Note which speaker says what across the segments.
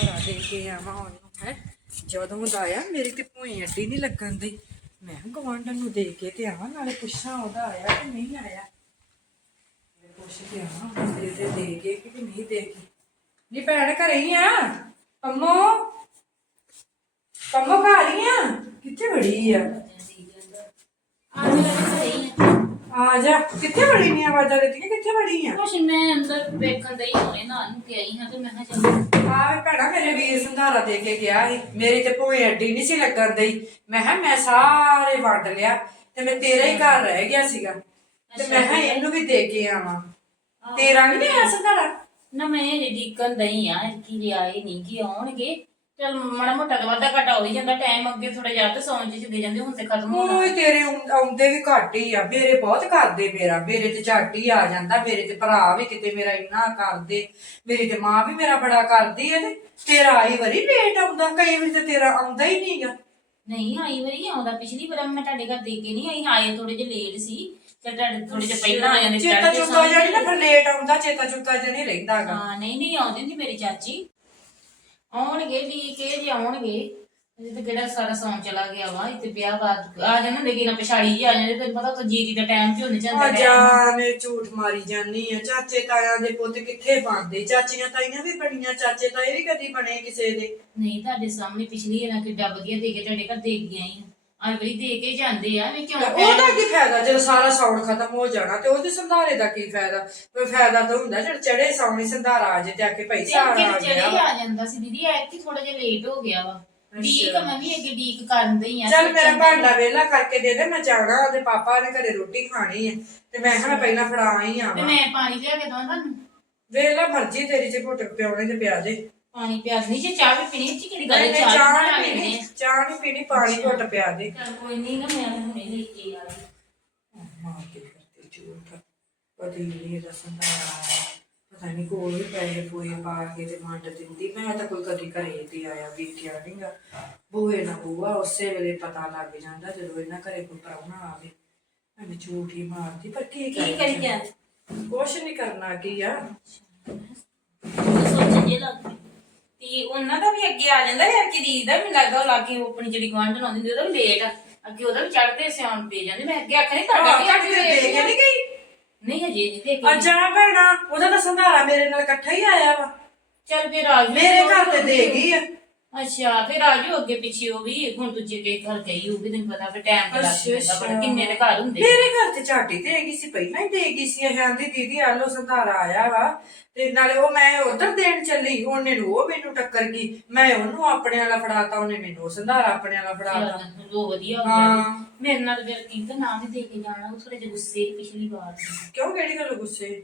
Speaker 1: ਸੰਧਾਰਾ ਦੇ ਕੇ ਆਵਾਂ ਉਹਨੂੰ ਹੈ? ਜਦੋਂ ਦਾ ਆਇਆ, ਮੇਰੀ ਤੇ ਭੂਈ ਅੱਡੀ ਨਹੀਂ ਲੱਗਣ ਦੀ ਮੈਂ ਗਵਾਂਢਣ ਨੂੰ ਦੇ ਕੇ ਤੇ ਆਵਾਂ, ਨਾਲੇ ਪੁੱਛਾਂ ਉਹਦਾ ਆਇਆ ਕਿ ਨਹੀਂ ਆਇਆ। ਮੈਂ ਪੁੱਛ ਕੇ ਆਵਾਂ ਦੇ ਦੇ ਦੇ ਕੇ ਕਿ ਨਹੀਂ ਦੇ ਕੇ। ਨੀ ਭੈਣ ਘਰੇ ਹੀ ਆ? ਅੰਮੋ ਕੰਮੋ ਘਰ ਹੀ ਆ? ਕਿੱਥੇ ਬੜੀ ਆ? ਆ ਜਾ। ਕਿੱਥੇ ਬੜੀ ਨਹੀਂ ਆਵਾਜ਼ਾਂ ਦਿੱਤੀਆਂ? ਕਿੱਥੇ ਬੜੀ ਆ?
Speaker 2: ਕੁਛ ਮੈਂ ਅੰਦਰ ਵੇਖਣ ਦਈ ਹੋਣੇ ਨਾਲ ਨੂੰ ਕਿ ਆਈ ਹਾਂ ਤੇ ਮੈਂ ਕਿਹਾ ਚੱਲ।
Speaker 1: ਆ ਭੈਣਾ ਮੇਰੇ ਵੀਰ ਸੰਧਾਰਾ ਦੇ ਕੇ ਗਿਆ ਸੀ। ਮੇਰੀ ਤੇ ਭੋਏ ਅੱਡੀ ਨਹੀਂ ਸੀ ਲੱਗਣ ਦਈ ਮੈਂ ਕਿਹਾ ਮੈਂ ਸਾਰੇ ਵੰਡ ਲਿਆ ਤੇ ਮੈਂ ਤੇਰਾ ਹੀ ਘਰ ਰਹਿ ਗਿਆ ਸੀਗਾ। ਤੇ ਮੈਂ ਕਿਹਾ ਇਹਨੂੰ ਵੀ ਦੇ ਕੇ ਆਵਾਂ। ਤੇਰਾ ਨਹੀਂ ਆਇਆ ਸੰਧਾਰਾ?
Speaker 2: ਨਾ ਮੈਂ ਇਹ ਡੀਕਨ ਦਈ ਆ ਕਿ ਜੇ ਆਏ ਨਹੀਂ ਕਿ ਆਉਣਗੇ? ਚਲ ਮਾੜਾ ਮੋਟਾ ਤਾਂ ਵਾਧਾ ਘਟਾ ਹੋ ਹੀ ਜਾਂਦਾ ਟਾਈਮ ਅੱਗੇ ਥੋੜਾ ਜ਼ਿਆਦਾ ਤੇ ਸੌਂ ਚ ਦੇ ਜਾਂਦੇ ਹੁਣ ਤੇ ਖਤਮ ਹੋਣਾ।
Speaker 1: ਓਏ ਤੇਰੇ ਆਉਂ- ਆਉਂਦੇ ਵੀ ਘੱਟ ਹੀ ਆ ਮੇਰੇ ਬਹੁਤ ਕਰਦੇ ਮੇਰਾ ਮੇਰੇ ਤੇ ਝੱਟ ਹੀ ਆ ਜਾਂਦਾ ਮੇਰੇ ਤੇ ਭਰਾ ਵੀ ਕਿਤੇ ਮੇਰਾ ਇੰਨਾ ਕਰਦੇ ਮੇਰੀ ਤੇ ਮਾਂ ਵੀ ਮੇਰਾ ਬੜਾ ਕਰਦੀ ਹੈ ਤੇ ਤੇਰਾ ਆਈ ਵਾਰੀ ਲੇਟ ਆਉਂਦਾ ਕਈ ਵਾਰੀ ਤੇ ਤੇਰਾ ਆਉਂਦਾ ਹੀ ਨਹੀਂਗਾ
Speaker 2: ਨਹੀਂ ਆਈ ਵਾਰੀ ਆਉਂਦਾ ਪਿਛਲੀ ਵਾਰ ਮੈਂ ਤੁਹਾਡੇ ਘਰ ਦੇ ਕੇ ਨਹੀਂ ਆਈ ਆਏ ਥੋੜੇ ਜਿਹਾ ਲੇਟ ਸੀ ਤੇ ਤੁਹਾਡੇ ਥੋੜੇ ਜਿਹਾ ਪਹਿਲਾਂ ਆ ਜਾਂਦੇ
Speaker 1: ਚੇਤਾ ਚੁੱਕਾ ਜਾਣੀ ਨਾ। ਫਿਰ ਲੇਟ ਆਉਂਦਾ ਚੇਤਾ ਚੁੱਕਾ ਜਿਹਾ ਨਹੀਂ ਰਹਿੰਦਾਗਾ
Speaker 2: ਹਾਂ ਨਹੀਂ ਨਹੀਂ ਆਉਂਦੀ ਹੁੰਦੀ ਮੇਰੀ ਚਾਚੀ। ਆਉਣਗੇ ਵੀ ਕੇ ਜੇ ਆਉਣਗੇ ਇਹ ਤੇ ਕਿਹੜਾ ਸਾਰਾ ਸੌਂ ਚਲਾ ਗਿਆ ਵਾ ਇੱਥੇ ਵਿਆਹ ਬਾਅਦ ਆ ਜਾਂਦੇ ਕਿ ਨਾ ਪਿਛਾੜੀ ਜੀ ਆ ਜਾਂਦੇ ਤੈਨੂੰ ਪਤਾ ਤਾਂ ਜੀਰੀ ਦਾ ਟਾਈਮ ਝੁੰਨ ਜਾਂਦਾ
Speaker 1: ਆ
Speaker 2: time।
Speaker 1: ਜਾ ਮੈਂ ਝੂਠ ਮਾਰੀ ਜਾਨੀ ਆ ਚਾਚੇ ਤਾਇਆਂ ਦੇ ਪੁੱਤ ਕਿੱਥੇ ਬਣਦੇ? ਚਾਚੀਆਂ ਤਾਈਆਂ ਵੀ ਬਣੀਆਂ ਚਾਚੇ ਤਾਏ ਵੀ ਕਦੀ ਬਣੇ ਕਿਸੇ ਦੇ?
Speaker 2: ਨਹੀਂ ਤੁਹਾਡੇ ਸਾਹਮਣੇ ਪਿਛਲੀ ਇਹਨਾਂ ਕਿੱਡਾ ਵਧੀਆ ਦੇ ਕੇ ਤੁਹਾਡੇ ਘਰ ਦੇ ਕੇ ਆਈ ਆ। ਵਾਰੀ ਦੇ ਕੇ ਜਾਂਦੇ ਆ ਮੈਂ ਕਿਉਂ
Speaker 1: ਉਹਦਾ ਕੀ ਫਾਇਦਾ? ਜਦੋਂ ਸਾਰਾ ਸੌਣ ਖਤਮ ਹੋ ਜਾਣਾ ਤੇ ਉਹਦੇ ਸੰਧਾਰੇ ਦਾ ਕੀ ਫਾਇਦਾ? ਕੋਈ ਫਾਇਦਾ ਤਾਂ ਹੁੰਦਾ ਜਦ ਚੜੇ ਸੌਣੀ ਸੰਧਾਰਾ ਆ ਜੇ ਤੇ ਆ ਕੇ ਭਾਈ ਸਾਰਾ
Speaker 2: ਅੱਗੇ
Speaker 1: ਆ
Speaker 2: ਚਲੇ
Speaker 1: ਗਿਆ
Speaker 2: ਹੀ ਆ ਜਾਂਦਾ ਸੀ ਦੀਦੀ ਐਤਕੀ ਥੋੜਾ ਜਿਹਾ ਲੇਟ ਹੋ ਗਿਆ ਵਾ। ਡੀਕ ਮੈਂ ਵੀ ਅੱਗੇ ਡੀਕ ਕਰਨ ਦਈ ਆ
Speaker 1: ਚੱਲ ਮੇਰਾ ਭਾਂਡਾ ਵੇਲਾ ਕਰਕੇ ਦੇ ਦੇ ਮੈਂ ਜਾਣਾ ਉਹਦੇ ਪਾਪਾ ਨੇ ਘਰੇ ਰੋਟੀ ਖਾਣੀ ਹੈ ਤੇ ਮੈਂ ਕਿਹਾ ਮੈਂ ਪਹਿਲਾਂ ਫੜਾ ਆਈ
Speaker 2: ਤੇ
Speaker 1: ਆਵਾਂ।
Speaker 2: ਮੈਂ ਪਾਣੀ ਲਿਆ ਕੇ ਦਵਾਂ ਤੁਹਾਨੂੰ?
Speaker 1: ਵੇਲਾ ਮਰਜ਼ੀ ਤੇਰੀ ਚ ਘੁੱਟ ਪਿਆਉਣੇ ਤੇ ਪਿਆ ਦੇ।
Speaker 2: ਪਾਣੀ ਪਿਆਸ ਨਹੀਂ ਜੇ ਚਾਹ ਵੀ ਪੀਣੀ ਚ ਕਿਹੜੀ ਗੱਲ
Speaker 1: ਨਹੀਂ
Speaker 2: ਹੈ,
Speaker 1: ਨਹੀਂ, ਚਾਹ
Speaker 2: ਬਣਾ
Speaker 1: ਨਹੀਂ
Speaker 2: ਲੈਂਦੇ
Speaker 1: ਪੀਣੀ
Speaker 2: ਆ।
Speaker 1: ਚਾਹ ਨਹੀਂ ਪੀਣੀ ਪਾਣੀ ਘੁੱਟ ਪਿਆ ਦੇ।
Speaker 2: ਚੱਲ ਕੋਈ ਨਹੀਂ ਨਾ ਮੈਂ ਹੁਣੇ ਲੈ ਕੇ ਆ ਗਈ
Speaker 1: ਮਾਂ ਕੀ ਕਰਦੀ ਝੂਠ ਪਤਾ ਹੀ ਨਹੀਂ ਇਹਦਾ ਸੰਧਾਰਾ ਆਇਆ ਪਤਾ ਨਹੀਂ ਕੋਲ ਵੀ ਪੈਸੇ ਪੂਏ ਪਾ ਕੇ ਤੇ ਮੰਡ ਦਿੰਦੀ। ਮੈਂ ਤਾਂ ਕੋਈ ਕਦੀ ਘਰੇ ਤੇ ਆਇਆ ਵੇਖਿਆ ਨਹੀਂਗਾ ਬੂਹੇ ਨਾ ਬੂਆ ਉਸੇ ਵੇਲੇ ਪਤਾ ਲੱਗ ਜਾਂਦਾ ਜਦੋਂ ਇਹਨਾਂ ਘਰੇ ਕੋਈ ਪ੍ਰਾਹੁਣਾ ਆਵੇ। ਮੈਂ ਝੂਠ ਹੀ ਮਾਰਦੀ ਪਰ ਕੀ
Speaker 2: ਕੀ ਕਰੀ ਜਾ
Speaker 1: ਕੁਛ ਨਹੀਂ ਕਰਨਾ ਕੀ ਆ?
Speaker 2: ਸੋਚ ਜੇ ਲੱਗ ਪਈ। ਤੇ ਉਹਨਾਂ ਦਾ ਵੀ ਅੱਗੇ ਆ ਜਾਂਦਾ ਯਾਰ ਕਿ ਦੀਦੀ ਦਾ ਵੀ ਲੱਗਾ ਉਹ ਲਾਗੇ ਆਪਣੀ ਜਿਹੜੀ ਗਵਾਂਢ ਲਾਉਂਦੀ ਹੁੰਦੀ ਉਹਦਾ ਵੀ ਲੇਟ ਆ। ਅੱਗੇ ਉਹਦਾ ਵੀ ਚੜਦੇ ਸਿਆਣ ਦੇ ਜਾਂਦੇ ਮੈਂ ਅੱਗੇ ਆਖਿਆ ਨਹੀਂ ਤੁਹਾਡਾ
Speaker 1: ਕੇ ਦੇ ਕੇ ਨਹੀਂ ਗਈ?
Speaker 2: ਨਹੀਂ ਹਜੇ ਨਹੀਂ ਦੇ ਕੇ
Speaker 1: ਅੱਜ ਆ ਭੈਣਾ ਉਹਦਾ ਤਾਂ ਸੰਧਾਰਾ ਮੇਰੇ ਨਾਲ ਇਕੱਠਾ ਹੀ ਆਇਆ ਵਾ।
Speaker 2: ਚੱਲ ਫਿਰ ਆ।
Speaker 1: ਮੇਰੇ ਘਰ ਤੇ ਦੇ ਗਈ ਆ।
Speaker 2: ਅੱਛਾ ਫਿਰ ਆ ਜਾਓ ਅੱਗੇ ਪਿੱਛੇ ਉਹ ਵੀ ਹੁਣ ਦੂਜੇ ਕੇ ਘਰ ਗਈ ਉਹ ਵੀ ਤੈਨੂੰ ਪਤਾ ਫਿਰ ਟਾਈਮ ਤੇ ਲੱਗ
Speaker 1: ਅੱਛਾ,
Speaker 2: ਜਾਂਦਾ ਪਰ
Speaker 1: ਅੱਛਾ।
Speaker 2: ਕਿੰਨੇ ਦੇ ਘਰ ਹੁੰਦੇ
Speaker 1: ਮੇਰੇ ਘਰ ਤੇ ਝਾਟੀ ਦੇ ਗਈ ਸੀ ਪਹਿਲਾਂ ਹੀ ਦੇ ਗਈ ਸੀ ਇਹ ਆਂਦੀ ਦੀਦੀ ਆ ਲੋ ਸੰਧਾਰਾ ਆਇਆ ਵਾ। ਤੇ ਨਾਲੇ ਉਹ ਮੈਂ ਉਧਰ ਦੇਣ ਚੱਲੀ ਉਹਨੇ ਨੂੰ ਉਹ ਮੈਨੂੰ ਟੱਕਰ ਗਈ। ਮੈਂ ਉਹਨੂੰ ਆਪਣੇ ਵਾਲਾ ਫੜਾਤਾ ਉਹਨੇ ਮੈਨੂੰ ਸੰਧਾਰਾ ਆਪਣੇ ਵਾਲਾ ਫੜਾਤਾ।
Speaker 2: ਉਹ ਵਧੀਆ ਹੋ। ਗਿਆ ਮੇਰੇ ਨਾਲ ਫਿਰ ਕੀ ਤਾਂ ਨਾਮ ਹੀ ਦੇ ਕੇ ਜਾਣਾ ਉਹ ਥੋੜੇ ਜਿਹੇ ਗੁੱਸੇ ਪਿਛਲੀ ਵਾਰ
Speaker 1: ਕਿਉਂ ਕਿਹੜੀ ਗੱਲ ਗੁੱਸੇ?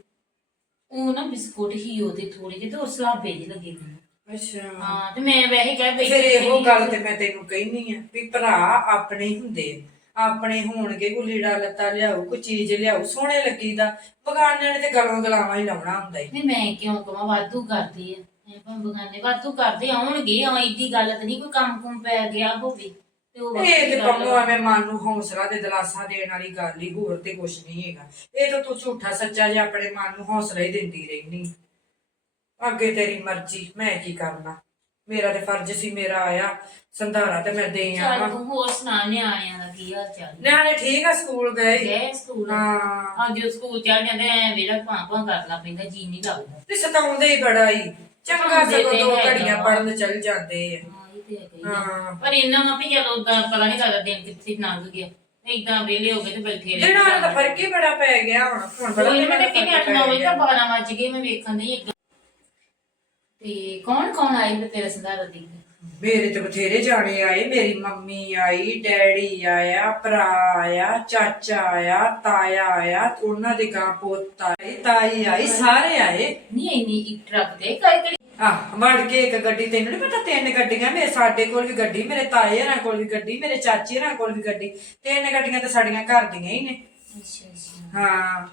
Speaker 2: ਉਹ ਨਾ ਬਿਸਕੁਟ ਹੀ ਉਹਦੇ ਥੋੜੇ ਜਿਹੇ ਤੇ ਉਹ ਸਲਾਬੇ ਜਿਹੇ ਲੱਗੇ ਮੈਨੂੰ
Speaker 1: ਅੱਛਾ।
Speaker 2: ਹਾਂ ਤੇ ਮੈਂ ਵੈਸੇ ਕਹਿ ਬਈ
Speaker 1: ਫਿਰ ਇਹੋ ਗੱਲ ਤੇ ਮੈਂ ਤੈਨੂੰ ਕਹਿਨੀ ਆ ਵੀ ਭਰਾ ਆਪਣੇ ਹੀ ਹੁੰਦੇ ਆ। ਆਪਣੇ ਹੋਣਗੇ ਕੋਈ ਲੀੜਾ ਲੱਤਾ ਲਿਆਓ ਕੋਈ ਚੀਜ਼ ਲਿਆਓ ਸੋਹਣੇ ਲੱਗੀਦਾ। ਬਗਾਨਿਆਂ ਨੇ ਤੇ ਗਲੋਂ ਗਲਾਵਾਂ ਹੀ ਲਾਉਣਾ ਹੁੰਦਾ ਈ।
Speaker 2: ਨਹੀਂ ਮੈਂ ਕਿਉਂ ਕਹਾਂ ਵਾਧੂ ਕਰਦੇ ਆ। ਇਹ ਭਾਵੇਂ ਬਗਾਨੇ ਵਾਧੂ ਕਰਦੇ ਆਉਣਗੇ ਆ ਏਡੀ ਗੱਲ ਤਾਂ ਨਹੀਂ ਕੋਈ ਕੰਮ ਕੁਮ ਪੈ ਗਿਆ ਹੋਵੇ। ਤੇ ਉਹ
Speaker 1: ਇਹ ਤੇ
Speaker 2: ਵੱਖਰੀ ਗੱਲ
Speaker 1: ਪੰਮੋ
Speaker 2: ਆ।
Speaker 1: ਐਵੇਂ ਮਨ ਨੂੰ ਹੌਸਲਾ ਤੇ ਦਿਲਾਸਾ ਦੇਣ ਵਾਲੀ ਗੱਲ ਹੀ ਹੋਰ ਤੇ ਕੁਛ ਨਹੀਂ ਹੈਗਾ। ਇਹ ਤਾਂ ਤੂੰ ਝੂਠਾ ਸੱਚਾ ਜਿਹਾ ਆਪਣੇ ਮਨ ਨੂੰ ਹੌਸਲਾ ਹੀ ਦਿੰਦੀ ਰਹਿਨੀ ਅੱਗੇ ਤੇਰੀ ਮਰਜ਼ੀ ਮੈਂ ਕੀ ਕਰਨਾ? ਮੇਰਾ ਤੇ ਫਰਜ਼ ਸੀ ਮੇਰਾ ਆਇਆ ਸੰਧਾਰਾ ਤੇ ਮੈਂ ਦੇ
Speaker 2: ਚੱਲ
Speaker 1: ਆਵਾਂ।
Speaker 2: ਤੂੰ ਹੋਰ ਸੁਣਾ ਨਿਆਣਿਆਂ ਦਾ ਕੀ ਹਾਲ ਚਾਲ?
Speaker 1: ਨਿਆਣੇ ਠੀਕ ਆ ਸਕੂਲ ਗਏ।
Speaker 2: ਗਏ ਸਕੂਲ?
Speaker 1: ਹਾਂ।
Speaker 2: ਅੱਜ ਸਕੂਲ ਚੜ ਜਾਂਦੇ ਐ ਵੇਲਾ ਭਾਂ ਭਾਂ ਕਰਨਾ ਪੈਂਦਾ ਜੀ ਨਹੀਂ ਲੱਗਦਾ।
Speaker 1: ਤੇ ਸਤਾਉਂਦੇ ਹੀ ਬੜਾ ਹੀ। ਚੰਗਾ
Speaker 2: ਸਤਾਉਂਦੇ
Speaker 1: ਸਗੋਂ
Speaker 2: ਤੇ
Speaker 1: ਦੋ
Speaker 2: ਹੈਗਾ
Speaker 1: ਘੜੀਆਂ
Speaker 2: ਵਾ।
Speaker 1: ਪੜਨ ਚੱਲ ਜਾਂਦੇ ਆ।
Speaker 2: ਹਾਂ ਇਹ ਤੇ ਹੈਗਾ ਹੀ ਆ।
Speaker 1: ਹਾਂ।
Speaker 2: ਪਰ ਇੰਨਾ ਮਾ ਵੀ ਚਲੋ ਉਦਾਂ ਪਤਾ ਨਹੀਂ ਲੱਗਦਾ ਦਿਨ ਕਿੱਥੇ ਲੰਘ ਗਿਆ। ਇਦਾਂ ਵੇਲੇ ਹੋ ਗਏ ਤੇ ਬੈਠੇ ਰਹੇ
Speaker 1: ਦਿਨਾਂ ਦਾ ਫ਼ਰਕ ਹੀ ਬੜਾ ਪੈ ਗਿਆ ਹੁਣ। ਹੁਣ ਬੜਾ
Speaker 2: ਕੋਈ
Speaker 1: ਦਿਨਾਂ
Speaker 2: ਮੈਂ
Speaker 1: ਦਾ ਫ਼ਰਕ
Speaker 2: 8 9
Speaker 1: ਪੈ
Speaker 2: ਵਜੇ
Speaker 1: ਗਿਆ।
Speaker 2: ਤਾਂ 12 ਵੱਜ ਗਏ ਮੈਂ ਵੇਖਣ ਦੀ ਇੱਕ ਤੇ ਕੌਣ ਕੌਣ ਫਿਰ ਤੇਰੇ ਸੰਧਾਰਾ ਦੀ
Speaker 1: ਮੇਰੇ ਤੇ ਬਥੇਰੇ ਜਾਣੇ ਆਏ ਮੇਰੀ ਮੰਮੀ ਆਈ ਡੈਡੀ ਆਇਆ ਭਰਾ ਆਇਆ ਚਾਚਾ ਆਇਆ ਤਾਇਆ ਆਇਆ ਉਹਨਾਂ ਦੇ ਗਾਂ ਪੁੱਤ ਆਏ ਤਾਈ ਆਈ ਸਾਰੇ ਆਏ।
Speaker 2: ਨਹੀਂ ਇੰਨੀ ਇੱਕ ਟਰੱਕ ਤੇ ਕਈ ਕਈ
Speaker 1: ਆ ਵੜ ਕੇ ਇੱਕ ਗੱਡੀ ਤੈਨੂੰ ਨੀ ਪਤਾ ਤਿੰਨ ਗੱਡੀਆਂ ਮੇਰੇ ਸਾਡੇ ਕੋਲ ਵੀ ਗੱਡੀ ਮੇਰੇ ਤਾਏ ਹਰਾਂ ਕੋਲ ਵੀ ਗੱਡੀ ਮੇਰੇ ਚਾਚੇ ਹਰਾਂ ਕੋਲ ਵੀ ਗੱਡੀ ਤਿੰਨ ਗੱਡੀਆਂ ਤਾਂ ਸਾਡੀਆਂ ਘਰ ਦੀਆਂ ਹੀ ਨੇ।
Speaker 2: ਅੱਛਾ ਅੱਛਾ।
Speaker 1: ਹਾਂ।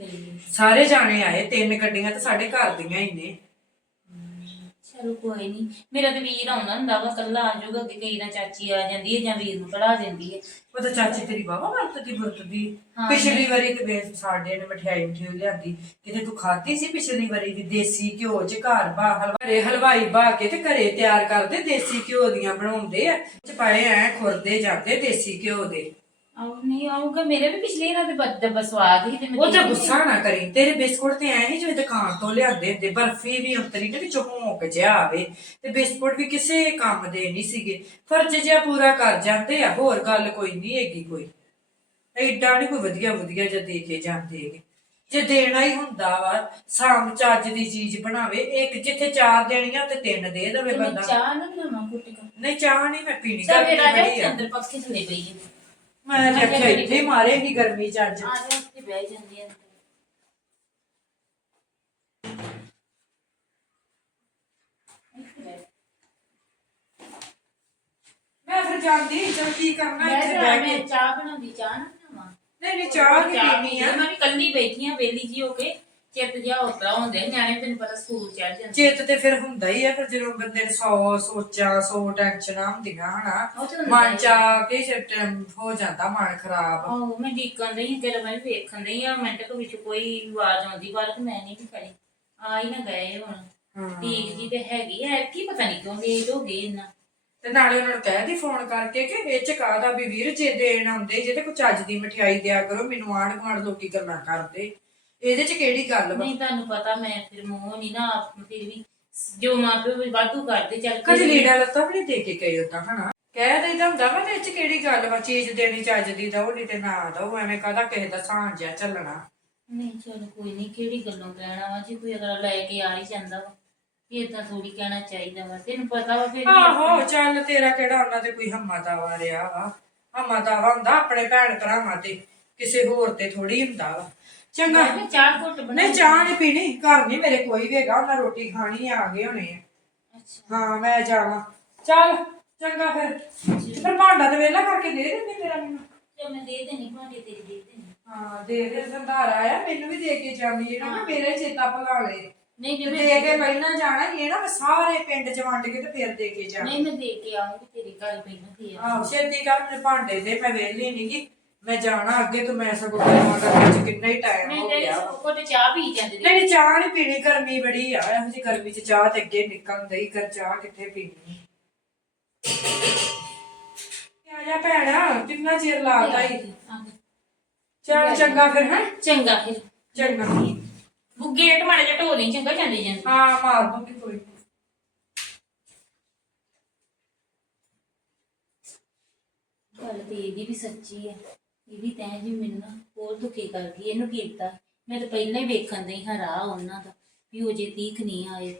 Speaker 2: ਤੇ
Speaker 1: ਸਾਰੇ ਜਾਣੇ ਆਏ ਤਿੰਨ ਗੱਡੀਆਂ ਤਾਂ ਸਾਡੇ ਘਰ ਦੀਆਂ ਹੀ ਨੇ।
Speaker 2: ਚਲੋ ਕੋਈ ਨਹੀਂ ਮੇਰਾ ਤੇ ਵੀਰ ਆਉਂਦਾ ਹੁੰਦਾ ਵਾ ਕੱਲਾ ਆ ਜਾਊਗਾ ਅੱਗੇ ਕਈ ਨਾ ਚਾਚੀ ਆ ਜਾਂਦੀ ਹੈ ਜਾਂ ਵੀਰ ਨੂੰ ਪੜਾ ਦਿੰਦੀ ਹੈ।
Speaker 1: ਉਹ ਤਾਂ ਚਾਚੀ ਤੇਰੀ ਬਾਬਾ ਵਰਤਦੀ ਵਰਤਦੀ।
Speaker 2: ਹਾਂ।
Speaker 1: ਪਿਛਲੀ ਵਾਰੀ ਤੇ ਵੇ ਸਾਡੇ ਨੇ ਮਠਿਆਈ ਮਠਿਆਈ ਲਿਆਂਦੀ। ਕਿਤੇ ਤੂੰ ਖਾਧੀ ਸੀ ਪਿਛਲੀ ਵਾਰੀ ਦੀ ਦੇਸੀ ਘਿਓ ਚ ਘਰ ਬਾ ਹਲਵਾਰੇ ਹਲਵਾਈ ਬਾ ਕੇ ਤੇ ਘਰੇ ਤਿਆਰ ਕਰਦੇ ਦੇਸੀ ਘਿਓ ਦੀਆਂ ਬਣਾਉਂਦੇ ਆ। ਚ ਪਾਏ ਐ ਖੁਰਦੇ ਜਾਂਦੇ ਦੇਸੀ ਘਿਓ ਦੇ।
Speaker 2: ਆਉ ਨਹੀਂ ਆਊਗਾ ਮੇਰੇ ਵੀ ਪਿਛਲੇ ਇਹਨਾਂ ਦੇ ਬੱਦ ਬਸਵਾਦ ਹੀ ਤੇ ਮੈਂ
Speaker 1: ਉਹ ਤੇ
Speaker 2: ਦੇਖੀ
Speaker 1: ਗੁੱਸਾ ਨਾ ਕਰੀ। ਤੇਰੇ ਬਿਸਕੁਟ ਤੇ ਐ ਨਹੀਂ ਜਿਵੇਂ ਦੁਕਾਨ ਤੋਂ ਲਿਆਂਦੇ ਹੁੰਦੇ ਬਰਫੀ ਵੀ ਉਤਰੀ ਤੇ ਵਿੱਚੋਂ ਭੋਂਕ ਜਿਹਾ ਆਵੇ ਤੇ ਬਿਸਕੁਟ ਵੀ ਕਿਸੇ ਕੰਮ ਦੇ ਨਹੀਂ ਸੀਗੇ। ਫਰਜ਼ ਜਿਹਾ ਪੂਰਾ ਕਰ ਜਾਂਦੇ ਆ ਹੋਰ ਗੱਲ ਕੋਈ ਨਹੀਂ ਹੈਗੀ ਕੋਈ। ਐਡਾ ਨਹੀਂ ਕੋਈ ਵਧੀਆ ਵਧੀਆ ਜਿਹਾ ਦੇ ਕੇ ਜਾਂਦੇ ਹੈਗੇ। ਜੇ ਦੇਣਾ ਹੀ ਹੁੰਦਾ ਵਾ ਸਾਮ ਚੱਜ ਦੀ ਚੀਜ਼ ਬਣਾਵੇ ਇੱਕ ਜਿੱਥੇ ਚਾਰ ਦੇਣੀਆਂ ਤੇ ਤਿੰਨ ਦੇ ਦੇਵੇ
Speaker 2: ਮੈਂ
Speaker 1: ਬੰਦਾ।
Speaker 2: ਚਾਹ ਨਾ ਬਣਾਵਾਂ ਕੁੱਟ ਕੇ।
Speaker 1: ਨਹੀਂ ਚਾਹ ਨਹੀਂ ਮੈਂ ਪੀਣੀ
Speaker 2: ਚੱਲ
Speaker 1: ਗਰਮੀ
Speaker 2: ਮੇਰਾ
Speaker 1: ਬੜੀ
Speaker 2: ਜਾ
Speaker 1: ਆ
Speaker 2: ਅੰਦਰ ਪੱਖੇ ਥੱਲੇ ਪਈ ਹੈ
Speaker 1: ਮੈਂ ਤੇ ਆਖਿਆ ਇੱਥੇ ਹੀ ਮਾਰੇਗੀ ਗਰਮੀ ਚ ਅੱਜ।
Speaker 2: ਆ ਜਾ ਉੱਥੇ ਬਹਿ ਜਾਂਦੀ ਹੈ ਇੱਥੇ ਬਹਿ।
Speaker 1: ਮੈਂ ਫਿਰ ਜਾਂਦੀ ਚਲ ਕੀ ਕਰਨਾ
Speaker 2: ਮੈਂ
Speaker 1: ਇੱਥੇ
Speaker 2: ਤਾਂ
Speaker 1: ਬਹਿ
Speaker 2: ਮੈਂ
Speaker 1: ਕੇ।
Speaker 2: ਚਾਹ ਬਣਾਉਂਦੀ ਚਾਹ ਨਾ ਬਣਾਵਾਂ
Speaker 1: ਨਹੀਂ ਨਹੀਂ ਚਾਹ ਨਹੀਂ ਪੀਣੀ ਆ।
Speaker 2: ਮੈਂ ਵੀ ਕੱਲੀ ਬੈਠੀ ਆ ਵੇਲੀ ਜੀ ਹੋ ਕੇ। ਚਿੱਤ ਜਿਹਾ ਉਤਰਾ ਹੁੰਦੇ ਆ, ਨਿਆਣੇ ਤੈਨੂੰ ਪਤਾ ਸਕੂਲ ਚੜ ਜਾਂਦੇ
Speaker 1: ਚੇਤ ਤੇ ਫਿਰ ਹੁੰਦਾ ਹੀ ਆ ਫਿਰ ਜਦੋਂ ਬੰਦੇ ਨੂੰ 100 ਸੋਚਾਂ 100 ਟੈਨਸ਼ਨਾਂ ਹੁੰਦੀਆਂ ਹਨਾ
Speaker 2: ਉਹ ਤੇ ਹੁੰਦਾ
Speaker 1: ਮਨ
Speaker 2: ਹੀ
Speaker 1: ਚ ਆ ਕੇ ਸਿੱਟ ਹੋ ਜਾਂਦਾ ਮਨ ਖਰਾਬ।
Speaker 2: ਆਹੋ ਮੈਂ ਡੀਕਣ ਰਹੀ ਤੇਰਾ ਮੈਂ ਵੀ ਵੇਖਣ ਰਹੀ ਆ ਮਿੰਟ ਕੁ ਵਿੱਚ ਕੋਈ ਆਵਾਜ਼ ਆਉਂਦੀ ਬਾਹਰ ਤੇ ਮੈਂ ਨਹੀਂ ਵੀ ਖੜੀ। ਆ ਹੀ ਨਾ ਗਏ ਹੁਣ।
Speaker 1: ਹਾਂ।
Speaker 2: ਠੀਕ ਜੀ ਤੇ ਹੈਗੀ ਐ ਕੀ ਪਤਾ ਨਹੀਂ ਕਿਉਂ ਲੇਟ ਹੋ ਗਏ ਇੰਨਾ।
Speaker 1: ਤੇ ਨਾਲੇ ਉਹਨਾਂ ਨੂੰ ਕਹਿ ਦੀ ਫੋਨ ਕਰਕੇ ਕਿ ਇਹ ਚ ਕਾਹਦਾ ਵੀ ਵੀਰ ਜੇ ਦੇਣ ਆਉਂਦੇ ਜੇ ਤੇ ਕੋਈ ਚੱਜ ਦੀ ਮਠਿਆਈ ਦਿਆ ਕਰੋ ਮੈਨੂੰ ਆਂਢ ਗੁਆਂਢ ਲੋਕੀ ਗੱਲਾਂ ਕਰਦੇ। ਇਹਦੇ ਚ ਕਿਹੜੀ ਗੱਲ ਵਾ?
Speaker 2: ਨਹੀਂ ਤੁਹਾਨੂੰ ਪਤਾ ਮੈਂ ਫਿਰ ਮੂੰਹ ਨਹੀਂ ਨਾ ਆਪ ਫਿਰ ਵੀ ਜੋ ਮਾਂ ਪਿਓ ਵੀ ਵਾਧੂ ਕਰਦੇ ਚੱਲ
Speaker 1: ਕਦੇ
Speaker 2: ਫਿਰ ਵੀ-
Speaker 1: ਲੀੜਾ ਲੱਤਾ ਵੀ ਨਹੀਂ ਦੇ ਕੇ ਗਏ ਉਦਾਂ ਹਨਾ? ਕਹਿ ਦੇਈਦਾ ਹੁੰਦਾ ਵਾ ਤੇ ਇਹ ਚ ਕਿਹੜੀ ਗੱਲ ਵਾ? ਚੀਜ਼ ਦੇਣੀ ਚੱਜ ਦੀ ਦਓ ਨਹੀਂ ਤੇ ਨਾ ਦਓ ਐਵੇਂ ਕਾਹਦਾ ਕਿਸੇ ਦਾ ਸਾਂਝ ਜਿਹਾ ਚੱਲਣਾ।
Speaker 2: ਨਹੀਂ ਚਲ ਕੋਈ ਨਹੀਂ ਕਿਹੜੀ ਗੱਲੋਂ ਕਹਿਣਾ ਵਾ? ਜੇ ਕੋਈ ਅਗਲਾ ਲੈ ਕੇ ਆ ਹੀ ਜਾਂਦਾ ਵਾ ਇਹ ਤਾਂ ਥੋੜੀ ਕਹਿਣਾ ਚਾਹੀਦਾ ਵਾ। ਤੈਨੂੰ ਪਤਾ ਵਾ ਫਿਰ ਵੀ
Speaker 1: ਆਹੋ ਚੱਲ ਤੇਰਾ ਕਿਹੜਾ ਉਹਨਾਂ ਤੇ ਕੋਈ ਹੰਮਾ ਦਾਵਾ ਰਿਹਾ ਵਾ? ਹੰਮਾ ਦਾਵਾ ਹੁੰਦਾ ਆਪਣੇ ਭੈਣ ਭਰਾਵਾਂ ਤੇ ਕਿਸੇ ਹੋਰ ਤੇ ਥੋੜੀ ਹੁੰਦਾ ਵਾ। ਚੰਗਾ।
Speaker 2: ਮੈਂ ਚਾਹ ਘੁੱਟ ਬਣਾ
Speaker 1: ਨਹੀਂ ਚਾਹ ਨਹੀਂ ਪੀਣੀ ਘਰ ਨਹੀਂ ਮੇਰੇ ਕੋਈ ਵੀ ਹੈਗਾ ਉਹਨਾਂ ਰੋਟੀ ਖਾਣੀ ਆ ਗਏ ਹੋਣੇ ਆ।
Speaker 2: ਅੱਛਾ।
Speaker 1: ਹਾਂ ਮੈਂ ਜਾਵਾਂ। ਚੱਲ ਚੰਗਾ ਫਿਰ। ਫਿਰ ਭਾਂਡਾ ਤੇ ਵੇਲਾ ਕਰਕੇ ਦੇ ਦਿੰਦੀ ਮੇਰਾ ਮੈਨੂੰ।
Speaker 2: ਤੇ ਮੈਂ ਦੇ ਦੇਣੀ ਭਾਂਡੇ ਤੇਰੀ ਦੇ ਦੇਣੀ।
Speaker 1: ਹਾਂ ਦੇ ਦੇ ਸੰਧਾਰਾ ਆ ਮੈਨੂੰ ਵੀ ਦੇ ਕੇ ਜਾਂਦੀ ਜਿਹੜਾ ਨਾ ਮੇਰੇ ਚੇਤਾ ਭੁਲਾ ਲੈ।
Speaker 2: ਨਹੀਂ
Speaker 1: ਤੇ
Speaker 2: ਜਿਵੇਂ
Speaker 1: ਦੇ ਕੇ ਪਹਿਲਾਂ ਜਾਣਾ ਇਹ ਨਾ ਮੈਂ ਸਾਰੇ ਪਿੰਡ ਚ ਵੰਡ ਕੇ ਤੇ ਫਿਰ ਦੇ ਕੇ ਜਾਣਾ।
Speaker 2: ਨਹੀਂ ਮੈਂ ਦੇ ਕੇ ਆਉਂਗੀ ਤੇਰੇ ਘਰ ਪਹਿਲਾਂ ਤੇ ਆ
Speaker 1: ਆਹੋ ਛੇਤੀ ਕਰ ਮੇਰੇ ਭਾਂਡੇ ਦੇ ਮੈਂ ਵੇਲੀ ਨਹੀਂਗੀ ਮੈਂ ਜਾਣਾ ਅੱਗੇ ਤੋਂ ਮੈਂ ਸਗੋਂ ਕਰਨਾ ਕਰ ਚ ਕਿੰਨਾ ਹੀ ਟਾਈਮ
Speaker 2: ਨਹੀਂ
Speaker 1: ਹੋ
Speaker 2: ਤੇਰੇ
Speaker 1: ਗਿਆ।
Speaker 2: ਸਭ ਕੁਝ ਚਾਹ ਪੀ ਜਾਂਦੇ ਨੇ
Speaker 1: ਨਹੀਂ ਨਹੀਂ, ਚਾਹ ਨਹੀਂ ਪੀਣੀ ਗਰਮੀ ਬੜੀ ਆ ਇਹੋ ਜਿਹੀ ਗਰਮੀ ਚ ਚਾਹ ਤੇ ਅੱਗੇ ਨਿਕਲ ਗਈ ਕਰ ਚਾਹ ਕਿੱਥੇ ਪੀਣੀ। ਆ ਜਾ ਭੈਣਾ ਕਿੰਨਾ ਚਿਰ ਲਾਤਾ ਈ। ਚੱਲ ਚੰਗਾ ਫਿਰ ਹੈ?
Speaker 2: ਚੰਗਾ ਫਿਰ।
Speaker 1: ਚੰਗਾ।
Speaker 2: ਉਹ ਗੇਟ ਮਾੜਾ ਜਿਹਾ ਢੋ ਚੰਗਾ ਜਾਂਦੇ ਜਾਂਦੇ।
Speaker 1: ਹਾਂ ਮਾਰ ਦੂੰਗੀ ਕੋਈ।
Speaker 2: ਗੱਲ ਤੇ ਇਹਦੀ ਵੀ ਸੱਚੀ ਹੈ ਇਹ ਵੀ ਤੈਂ ਜੀ ਮੈਨੂੰ ਨਾ ਹੋਰ ਦੁਖੀ ਕਰ ਗਈ, ਇਹਨੂੰ ਕੀਤਾ ਮੈਂ ਤਾਂ ਪਹਿਲਾਂ ਹੀ ਵੇਖਣ ਨਹੀਂ ਹਰਾ ਉਹਨਾਂ ਦਾ, ਵੀ ਉਹ ਜੇ ਤੀਕ ਨਹੀਂ ਆਏ,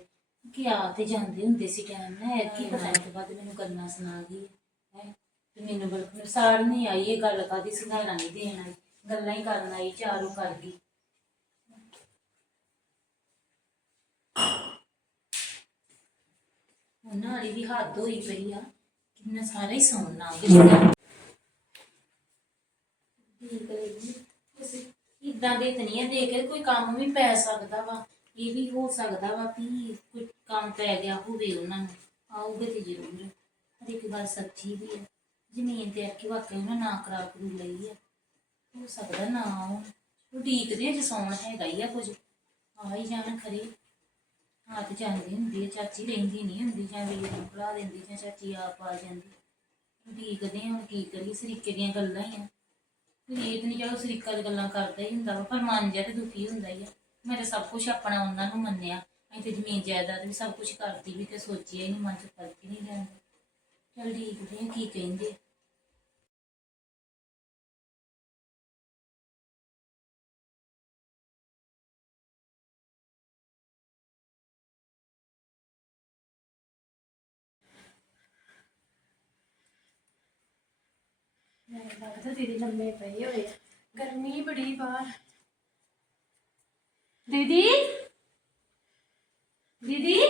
Speaker 2: ਕਿ ਆ ਤੇ ਜਾਂਦੇ ਹੁੰਦੇ ਸੀ ਟਾਈਮ ਨਾ ਐ ਪਤਾ ਨਹੀਂ ਬਾਅਦ ਮੈਨੂੰ ਗੱਲਾਂ ਸੁਣਾ ਗਈ ਹੈ ਤੇ ਮੈਨੂੰ ਬਲਕਿ ਸਾੜ ਨਹੀਂ ਆਈ, ਇਹ ਗੱਲ ਕਾਦੀ ਸੁਧਾਰਾ ਨਹੀਂ ਦੇਣ ਆਈ, ਗੱਲਾਂ ਹੀ ਕਰਨ ਆਈ, ਚਾਰੂ ਕਰ ਗਈ। ਉਹਨਾਂ ਵਾਲੀ ਵੀ ਹੱਦ ਹੋਈ ਪਈ ਆ ਕਿੰਨਾ ਸਾਰੇ ਹੀ ਸੌਣ ਨਾ ਗਏ ਇਦਾਂ ਦੇ ਤਨੀਆਂ ਦੇ ਕੇ ਕੋਈ ਕੰਮ ਵੀ ਪੈ ਸਕਦਾ ਵਾ, ਇਹ ਵੀ ਹੋ ਸਕਦਾ ਵਾ ਵੀ ਕੋਈ ਕੰਮ ਪੈ ਗਿਆ ਹੋਵੇ ਉਹਨਾਂ ਨੂੰ ਆਉਗੇ ਤੇ ਜ਼ਰੂਰ। ਹਰ ਇੱਕ ਗੱਲ ਸੱਚੀ ਵੀ ਹੈ ਜ਼ਮੀਨ ਤੇ ਅੱਕੀ ਵਾਕਈ ਉਹਨਾਂ ਨਾ ਕਰਾ ਕਰੂ ਲਈ ਆ। ਹੋ ਸਕਦਾ ਨਾ ਆਉਣ। ਉਹ ਢੀਕਦੇ ਹੈਗਾ ਹੀ ਆ ਕੁਝ। ਆ ਹੀ ਜਾਣ ਖਰੇ। ਹੱਥ ਜਾਂਦੀ ਹੁੰਦੀ ਹੈ ਚਾਚੀ ਰਹਿੰਦੀ ਨਹੀਂ ਹੁੰਦੀ ਜਾਂ ਵੀਰ ਨੂੰ ਭੁਲਾ ਦਿੰਦੀ ਜਾਂ ਚਾਚੀ ਆਪ ਆ ਜਾਂਦੀ। ਉਡੀਕਦੇ ਆ, ਹੁਣ ਕੀ ਕਰੀਏ, ਸਰੀਕੇ ਦੀਆਂ ਗੱਲਾਂ ਹੀ ਆ। ਰੀਤ ਨਹੀਂ ਚਲੋ ਸਰੀਕਾ ਦੀ ਗੱਲਾਂ ਕਰਦਾ ਹੀ ਹੁੰਦਾ ਵਾ, ਪਰ ਮਨ ਜਿਹਾ ਤੇ ਦੁਖੀ ਹੁੰਦਾ ਹੀ ਆ। ਮੈਂ ਤਾਂ ਸਭ ਕੁਝ ਆਪਣਾ ਉਹਨਾਂ ਨੂੰ ਮੰਨਿਆ। ਅਸੀਂ ਤੇ ਜ਼ਮੀਨ ਜਾਇਦਾਦ ਵੀ ਸਭ ਕੁਝ ਕਰਦੀ ਵੀ ਤੇ ਸੋਚਿਆ ਹੀ ਨਹੀਂ ਮਨ ਚ ਫ਼ਰਕ ਹੀ ਨਹੀਂ ਰਹਿੰਦਾ। ਚਲ ਢੀਕਦੇ ਆ ਕੀ ਕਹਿੰਦੇ? ਆ।
Speaker 3: ਮੈਨੂੰ ਲੱਗਦਾ ਦੀਦੀ ਲੰਮੇ ਪਏ ਹੋਏ ਆ। ਗਰਮੀ ਬੜੀ ਬਾਹਰ। ਦੀਦੀ? ਦੀਦੀ?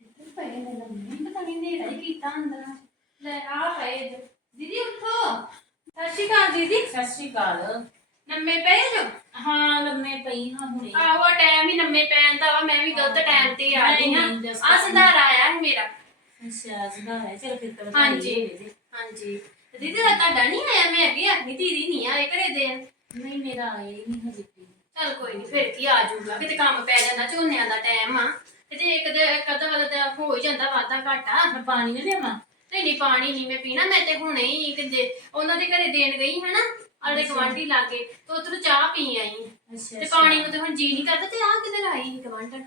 Speaker 3: ਇੱਧਰ ਪਏ ਨੇ ਲੰਮੇ। ਪਤਾ ਨਹੀਂ ਨੇੜਾ ਹੀ ਕੀਤਾ ਅੰਦਰ ਲੈ ਆ ਪਏ ਜੋ। ਦੀਦੀ ਉੱਠੋ। ਸਤਿ ਸ਼੍ਰੀ ਅਕਾਲ ਦੀਦੀ।
Speaker 2: ਸਤਿ ਸ਼੍ਰੀ ਅਕਾਲ।
Speaker 3: ਲੰਮੇ ਪਏ ਜੋ
Speaker 2: ਹਾਂ ਲੰਮੇ ਪਈ ਹਾਂ ਹੁਣੇ।
Speaker 3: ਆਹੋ ਟਾਈਮ ਹੀ ਲੰਮੇ ਪੈਣ ਦਾ ਵਾ। ਮੈਂ ਵੀ ਗਲਤ ਟਾਈਮ ਤੇ ਆ ਗਈ
Speaker 2: ਨਹੀਂ,
Speaker 3: ਨਾ
Speaker 2: ਨਹੀਂ, ਦੱਸ ਅੱਛਾ ਸੁਧਾਰ ਹੈ। ਚਲ ਫਿਰ ਤਾਂ
Speaker 3: ਹਾਂਜੀ। ਹਾਂਜੀ। ਦੀਦੀ ਦਾ ਤੁਹਾਡਾ ਨਹੀਂ ਆਇਆ? ਮੈਂ ਅੱਗੇ ਆਖੀ ਦੀਦੀ ਨਹੀਂ ਆਏ ਘਰੇ ਦੇ
Speaker 2: ਨਹੀਂ ਮੇਰਾ ਆਇਆ ਹੀ ਨਹੀਂ ਹਜੇ ਵੀ।
Speaker 3: ਚੱਲ ਕੋਈ ਨਹੀਂ ਫਿਰ ਕੀ ਆ ਜਾਊਗਾ? ਕਿਤੇ ਕੰਮ ਪੈ ਜਾਂਦਾ ਝੋਨਿਆਂ ਦਾ ਟਾਈਮ ਆ। ਤੇ ਜੇ ਇੱਕ ਦੇ ਇੱਕ ਅੱਧਾ ਵਾਲਾ ਤਾਂ ਹੋ ਹੀ ਜਾਂਦਾ ਵਾਧਾ ਘਾਟਾ।
Speaker 2: ਮੈਂ ਪਾਣੀ ਨਹੀਂ ਲਿਆਵਾਂ।
Speaker 3: ਨਹੀਂ ਨਹੀਂ ਪਾਣੀ ਨਹੀਂ ਮੈਂ ਪੀਣਾ ਮੈਂ ਤੇ ਹੁਣੇ ਹੀ ਕਿਤੇ ਉਹਨਾਂ ਦੇ ਘਰੇ ਦੇਣ ਗਈ ਹੈ ਨਾ ਆਲੇ ਗਵਾਂਢੀ ਲਾਗੇ ਤੇ ਉਧਰ ਚਾਹ ਪੀ ਆਈ।
Speaker 2: ਅੱਛਾ
Speaker 3: ਤੇ ਪਾਣੀ ਨੂੰ ਤੇ ਹੁਣ ਜੀ ਨਹੀਂ ਕਰਦਾ ਤੇ ਆ ਕਿਧਰ ਆਈ ਗਵਾਂਢਣ।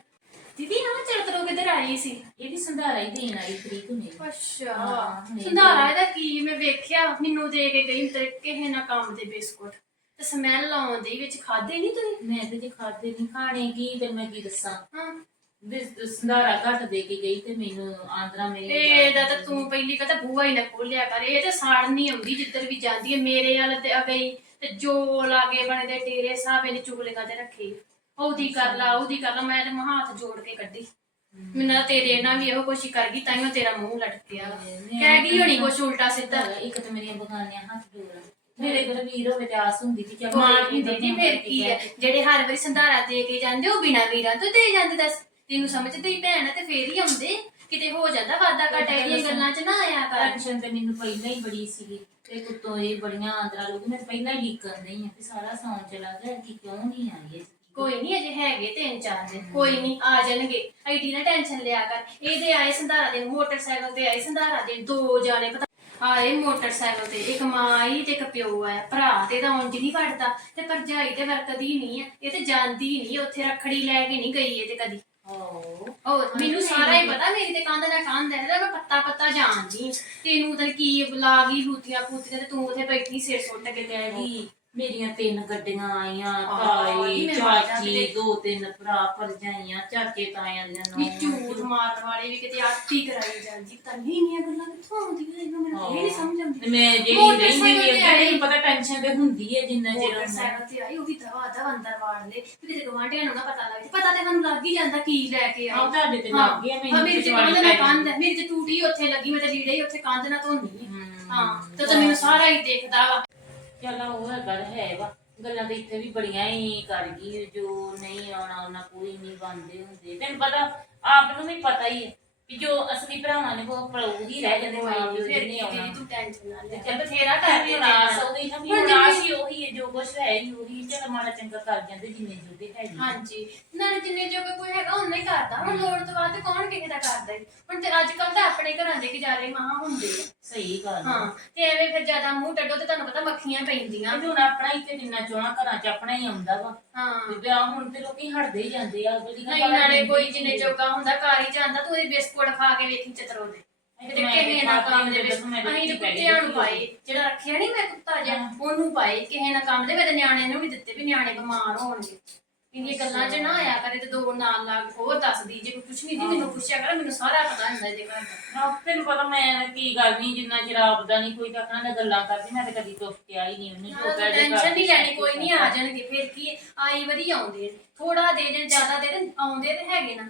Speaker 3: ਦੀਦੀ ਆ ਚੜਤਰੋ ਆਈ ਸੀ
Speaker 2: ਇਹ ਵੀ ਸੰਧਾਰਾ ਹੀ ਦੇਣ ਆਈ ਤਰੀਕ ਨੂੰ।
Speaker 3: ਅੱਛਾ।
Speaker 2: ਹਾਂ, ਨਹੀਂ
Speaker 3: ਸੰਧਾਰਾ ਇਹਦਾ ਕੀ ਮੈਂ ਵੇਖਿਆ ਮੈਨੂੰ ਦੇ ਕੇ ਗਈ ਤੇ ਕਿਸੇ ਨਾ ਕੰਮ ਦੇ ਬਿਸਕੁਟ। ਤੇ ਸਮੈਲ ਆਉਂਦੀ ਵਿੱਚ ਖਾਦੇ ਨਹੀਂ ਤੁਸੀਂ?
Speaker 2: ਮੈਂ ਤੇ ਜੇ ਖਾਦੇ ਨਹੀਂ ਖਾਣੇ ਕੀ ਤੇ ਮੈਂ ਕੀ ਦੱਸਾਂ?
Speaker 3: ਹਾਂ।
Speaker 2: ਦਿਸ ਸੰਧਾਰਾ ਘੱਟ ਦੇ ਕੇ ਗਈ ਤੇ ਮੈਨੂੰ ਆਂਦਰਾ ਮੇਰੀ
Speaker 3: ਇਹਦਾ ਤਾਂ ਤੂੰ ਪਹਿਲੀ ਕਹਤਾ ਬੂਹਾ ਹੀ ਨਾ ਖੋਲਿਆ ਕਰ ਇਹ ਤੇ ਸਾੜ ਨਹੀਂ ਆਉਂਦੀ ਜਿੱਧਰ ਵੀ ਜਾਂਦੀ ਹੈ ਮੇਰੇ ਵਾਲ ਤੇ ਆ ਗਈ ਤੇ ਜੋ ਲਾਗੇ ਬਣੇ ਦੇ ਤੇਰੇ ਸਾਹਬੇ ਨੇ ਚੁਗਲੇ ਕਰਦੇ ਰੱਖੇ। ਉਹਦੀ ਕਰ ਲਾ ਉਹਦੀ ਕਰ ਲਾ ਮੈਂ ਤੇ ਮਹਾਂ ਹੱਥ ਜੋੜ ਕੇ ਕੱਢੀ। ਮੈਨੂੰ ਤਾਂ ਤੇਰੇ ਨਾਲ ਵੀ ਇਹੋ ਹੀ ਕਰ ਗਈ ਤਾਈਓ ਤੇਰਾ ਮੂੰਹ ਲਟਕਿਆ ਕਹਿ ਗਈ ਹੋਣੀ ਕੁਛ ਉਲਟਾ ਸਿੱਧਾ।
Speaker 2: ਇੱਕ ਤੇ ਮੇਰੀਆਂ ਬਗਾਨੀਆਂ ਹੱਥ ਜੋੜਾਂ ਮੇਰੇ ਕੋਲ ਵੀਰ ਹੋਵੇ ਤੇ ਆਸ ਹੁੰਦੀ
Speaker 3: ਮਾਰ
Speaker 2: ਮੇਰੇ
Speaker 3: ਵੀ
Speaker 2: ਵੀਰ
Speaker 3: ਦੇਦੀ ਫਿਰ ਕੀ ਹੈ ਜਿਹੜੇ ਹਰ ਵਾਰੀ ਸੰਧਾਰਾ ਦੇ ਕੇ ਜਾਂਦੇ ਉਹ ਬਿਨਾ ਵੀਰਾਂ ਤੋਂ ਦੇ ਜਾਂਦੇ ਦੱਸ। ਤੈਨੂੰ ਸਮਝਦੇ ਹੀ ਭੈਣ ਤੇ ਫੇਰ ਹੀ ਆਉਂਦੇ। ਕਿਤੇ ਹੋ ਜਾਂਦਾ ਵਾਦਾ ਘਟਾ ਦੀਆਂ ਗੱਲਾਂ 'ਚ ਨਾ ਆਇਆ ਕਰ।
Speaker 2: ਟੈਨਸ਼ਨ ਤੇ ਮੈਨੂੰ ਪਹਿਲਾਂ ਹੀ ਬੜੀ ਸੀਗੀ ਤੇ ਕੁੱਤੋਂ ਇਹ ਬੜੀਆਂ ਆਂਦਰਾ ਲੋਕ ਮੈਂ ਪਹਿਲਾਂ ਹੀ ਲੀਕਣ ਨਹੀਂ ਆ ਕਿ ਸਾਰਾ ਸੌਂ ਚਲਾ ਗਿਆ ਕਿ ਕਿਉਂ ਨਹੀਂ ਆਈ ਇਹ?
Speaker 3: ਕੋਈ ਨਹੀਂ ਅਜੇ ਹੈਗੇ ਤਿੰਨ ਚਾਰ ਦਿਨ, ਕੋਈ ਨਹੀਂ ਆ ਜਾਣਗੇ। ਐਡੀ ਨਾ ਟੈਨਸ਼ਨ ਲਿਆ ਕਰ। ਇਹਦੇ ਆਏ ਸੰਧਾਰਾ ਦੇ ਮੋਟਰਸਾਈਕਲ ਤੇ ਆਏ ਸੰਧਾਰਾ ਦੇ ਦੋ ਜਾਣੇ ਪਤਾ ਆਏ ਮੋਟਰਸਾਈਕਲ ਤੇ, ਇੱਕ ਮਾਂ ਆਈ ਤੇ ਇੱਕ ਪਿਓ ਆਇਆ ਭਰਾ ਤੇ ਤਾਂ ਉਂਝ ਨਹੀਂ ਵੜਦਾ, ਤੇ ਭਰਜਾਈ ਤੇ ਵਰਕਦੀ ਨਹੀਂ ਆ। ਇਹ ਤੇ ਜਾਂਦੀ ਨਹੀਂ ਉੱਥੇ ਰੱਖੜੀ ਲੈ ਕੇ ਨਹੀਂ ਗਈ ਇਹ ਤੇ ਕਦੀ।
Speaker 2: ਓ
Speaker 3: ਹੋਰ, ਮੈਨੂੰ ਸਾਰਾ ਹੀ ਪਤਾ, ਮੇਰੀ ਤੇ ਕੰਧ ਨਾਲ ਕੰਧ ਹੈ, ਤੇ ਮੈਂ ਪੱਤਾ ਪੱਤਾ ਜਾਣਦੀ ਤੈਨੂੰ ਤਾਂ ਕੀ ਲਾ ਗਈ ਹੂਤੀਆਂ ਪੂਤੀਆਂ ਤੇ ਤੂੰ ਉੱਥੇ ਬੈਠੀ, ਸਿਰ ਸੁੱਟ ਕੇ
Speaker 2: ਕਹਿ ਗਈ। ਮੇਰੀਆਂ ਤਿੰਨ ਗੱਡੀਆਂ ਆਈਆਂ ਤਾਈ ਚਾਚੀ
Speaker 3: ਕਿਤੇ।
Speaker 2: ਦੋ ਤਿੰਨ ਭਰਾ ਭਰਜਾਈਆਂ ਚਾਚੇ ਤਾਇਆਂ ਦੀਆਂ
Speaker 3: ਵੀ
Speaker 2: ਨੌਂ
Speaker 3: ਝੂਠ ਮਾਰਨ ਵਾਲੇ ਵੀ ਕਿਤੇ ਆਤੀ ਕਰਾਈ ਜਾਂਦੀ ਤਾਂ ਨਹੀਂ ਇੰਨੀਆਂ ਗੱਲਾਂ ਕਿੱਥੋਂ ਆਉਂਦੀਆਂ ਇਹਨਾਂ ਮੈਨੂੰ ਇਹ ਨਹੀਂ ਸਮਝ ਆਉਂਦੀ।
Speaker 2: ਤੇ ਮੈਂ ਜਿਹੜੀ
Speaker 3: ਮੋਟਰਸਾਈਕਲ
Speaker 2: ਰਹਿੰਦੀ ਵੀ
Speaker 3: ਤੇ
Speaker 2: ਅੱਗੇ
Speaker 3: ਆਈ।
Speaker 2: ਮੈਨੂੰ ਪਤਾ ਟੈਨਸ਼ਨ ਤੇ ਹੁੰਦੀ ਹੈ ਜਿੰਨਾ ਚਿਰ ਹੁੰਦਾ।
Speaker 3: ਮੋਟਰਸਾਈਕਲ ਤੇ ਆਈ ਉਹ ਵੀ ਦਵਾ ਦਵਾ ਅੰਦਰ ਵਾੜ ਲੈ ਵੀ ਕਿਤੇ ਗਵਾਂਢੀਆਂ ਨੂੰ ਨਾ ਪਤਾ ਲੱਗੇ ਪਤਾ ਤੇ ਸਾਨੂੰ ਲੱਗ ਹੀ ਜਾਂਦਾ ਕੀ ਲੈ ਕੇ
Speaker 2: ਆਹ
Speaker 3: ਆਈ
Speaker 2: ਤੁਹਾਡੇ ਤੇ ਲੱਗ ਗਿਆ
Speaker 3: ਹਾਂ,
Speaker 2: ਮੈਨੂੰ
Speaker 3: ਮੇਰੀ ਤੇ ਕੰਧ ਨਾਲ ਕੰਧ ਹੈ ਮੇਰੀ ਤੇ ਟੂਟੀ ਉੱਥੇ ਲੱਗੀ ਮੈਂ ਤੇ ਲੀੜੇ ਹੀ ਉੱਥੇ ਕੰਧ ਨਾਲ ਧੋਣੀ ਹੈ। ਹਾਂ। ਤੇ ਤਾਂ ਮੈਨੂੰ ਸਾਰਾ ਹੀ ਦੇਖਦਾ ਵਾ।
Speaker 2: ਚਲ ਉਹ ਗੱਲ ਹੈ ਵਾ ਗੱਲਾਂ ਤੇ ਇੱਥੇ ਵੀ ਬੜੀਆਂ ਹੀ ਕਰ ਗਈ ਜੋ ਨਹੀਂ ਆਉਣਾ ਉਹਨਾਂ ਕੋਈ ਨਹੀਂ ਬੰਦੇ ਹੁੰਦੇ। ਤੈਨੂੰ ਪਤਾ ਆਪ ਨੂੰ ਵੀ ਪਤਾ ਹੀ ਹੈ ਕਿ ਜੋ ਅਸਲੀ ਭਰਾਵਾਂ ਨੇ ਉਹ ਪ੍ਰਭੂ ਹੀ ਰਹਿ ਜਾਂਦੇ ਮਾਂ
Speaker 3: ਫਿਰ
Speaker 2: ਨਹੀਂ ਆਉਣਾ।
Speaker 3: ਤੂੰ ਟੈਨਸ਼ਨ ਨਾ ਲੈ।
Speaker 2: ਚੱਲ
Speaker 3: ਬਥੇਰਾ
Speaker 2: ਕਰ ਨਾ ਆਸ
Speaker 3: ਜਿਵੇਂ-
Speaker 2: ਹੀ ਉਹੀ ਹੈ ਜੋ ਕੁਛ ਹੈ ਹੀ ਉਹੀ ਚਲ ਮਾੜਾ ਚੰਗਾ ਕਰ ਜਾਂਦੇ ਜਿੰਨੇ ਜੋਗੇ ਹੈਗੇ।
Speaker 3: ਹਾਂਜੀ। ਨਾਲੇ ਜਿੰਨੇ ਜੋਗਾ ਕੋਈ ਹੈਗਾ ਉਹਨੇ ਹੀ ਕਰਦਾ। ਹੁਣ ਲੋੜ ਤੋਂ ਵੱਧ ਕੌਣ ਕਿਸੇ ਦਾ ਕਰਦਾ ਈ? ਹੁਣ ਤੇ ਅੱਜ ਕੱਲ ਤਾਂ ਆਪਣੇ ਘਰਾਂ ਦੇ ਗੁਜ਼ਾਰੇ ਮਹਾ ਹੁੰਦੇ ਆ।
Speaker 2: ਸਹੀ ਗੱਲ ਹੈ
Speaker 3: ਹਾਂ ਤੇ ਐਵੇਂ ਫਿਰ ਜ਼ਿਆਦਾ ਮੂੰਹ ਟੱਡੋ ਤੇ ਤੁਹਾਨੂੰ ਪਤਾ ਮੱਖੀਆਂ ਪੈਂਦੀਆਂ।
Speaker 2: ਤੇ ਹੁਣ ਆਪਣਾ ਹੀ ਤੇ ਜਿੰਨਾ ਚੋਣਾ ਘਰਾਂ ਚ ਆਪਣਾ ਹੀ ਆਉਂਦਾ ਵਾ।
Speaker 3: ਹਾਂ।
Speaker 2: ਤੇ ਹੁਣ ਤੇ ਲੋਕੀ ਹਟਦੇ ਹੀ ਜਾਂਦੇ ਆ। ਅਗਲੀ
Speaker 3: ਨਹੀਂ ਨਾਲੇ ਕੋਈ ਜਿੰਨੇ ਜੋਗਾ ਹੁੰਦਾ ਘਰ ਹੀ ਜਾਂਦਾ ਤੂੰ ਇਹ ਬਿਸਕੁਟ ਖਾ ਕੇ ਵੇਖੀ ਚਤਰੋ ਦੇ ਤੇ ਕਿਸੇ ਨਾ ਕੰਮ ਦੇ ਵਿੱਚ ਅਸੀਂ ਤੇ ਕੁੱਤਿਆਂ ਨੂੰ ਪਾਏ ਜਿਹੜਾ ਰੱਖਿਆ ਨਹੀਂ ਮੈਂ ਕੁੱਤਾ ਜਿਹਾ ਉਹਨੂੰ ਪਾਏ ਕਿਸੇ ਨਾ ਕੰਮ ਦੇ ਵਿੱਚ ਨਿਆਣੇ ਨੂੰ ਵੀ ਦਿੱਤੇ ਵੀ ਨਿਆਣੇ ਬਿਮਾਰ ਹੋਣਗੇ। ਇੰਨੀਆਂ ਗੱਲਾਂ 'ਚ ਨਾ ਆਇਆ ਕਰੇ ਤੇ ਦੋ ਨਾਲ ਲੱਗ ਹੋਰ ਦੱਸਦੀ ਜੇ ਕੋਈ ਕੁਛ ਨਹੀਂ ਦੀ ਮੈਨੂੰ ਪੁੱਛਿਆ ਕਰ ਮੈਨੂੰ ਸਾਰਾ ਪਤਾ ਹੁੰਦਾ ਇਹਦੇ ਘਰ ਦਾ।
Speaker 2: ਆਹ ਤੈਨੂੰ ਪਤਾ ਮੈਂ ਕੀ ਗੱਲ ਨਹੀਂ ਜਿੰਨਾ ਚਿਰ ਆਪਦਾ ਨਹੀਂ ਕੋਈ ਤਾਂ ਕਹਿੰਦਾ ਗੱਲਾਂ ਕਰਦੀ ਮੈਂ ਤੇ ਕਦੀ ਕੁਛ ਕਿਹਾ ਹੀ ਨਹੀਂ ਉਹਨੂੰ ਜੋ ਕਹਿ ਦੇ
Speaker 3: ਟੈਨਸ਼ਨ ਨਹੀਂ ਲੈਣੀ ਕੋਈ ਨਹੀਂ ਆ ਜਾਣਗੇ ਫਿਰ ਕੀ ਹੈ, ਆਈ ਵਧੀਆ ਆਉਂਦੇ ਥੋੜਾ ਦੇ ਦੇਣ ਜ਼ਿਆਦਾ ਦੇ ਦੇਣ ਆਉਂਦੇ ਤੇ ਹੈਗੇ ਨਾ।